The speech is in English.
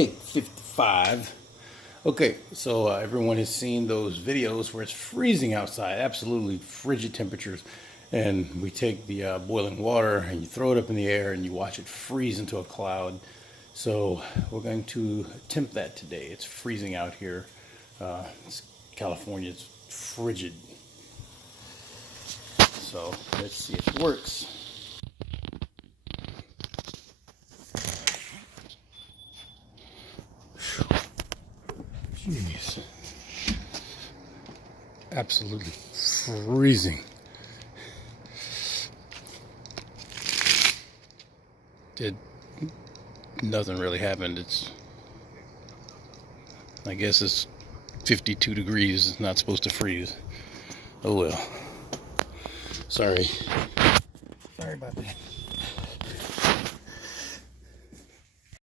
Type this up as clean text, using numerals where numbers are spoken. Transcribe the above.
Take 55. Okay, so everyone has seen those videos where it's freezing outside, absolutely frigid temperatures, and we take the boiling water and you throw it up in the air and you watch it freeze into a cloud. So we're going to attempt that today. It's freezing out here. It's California, it's frigid. So let's see if it works. Jeez. Absolutely freezing. Nothing really happened. I guess it's 52 degrees. It's not supposed to freeze. Oh well. Sorry about that.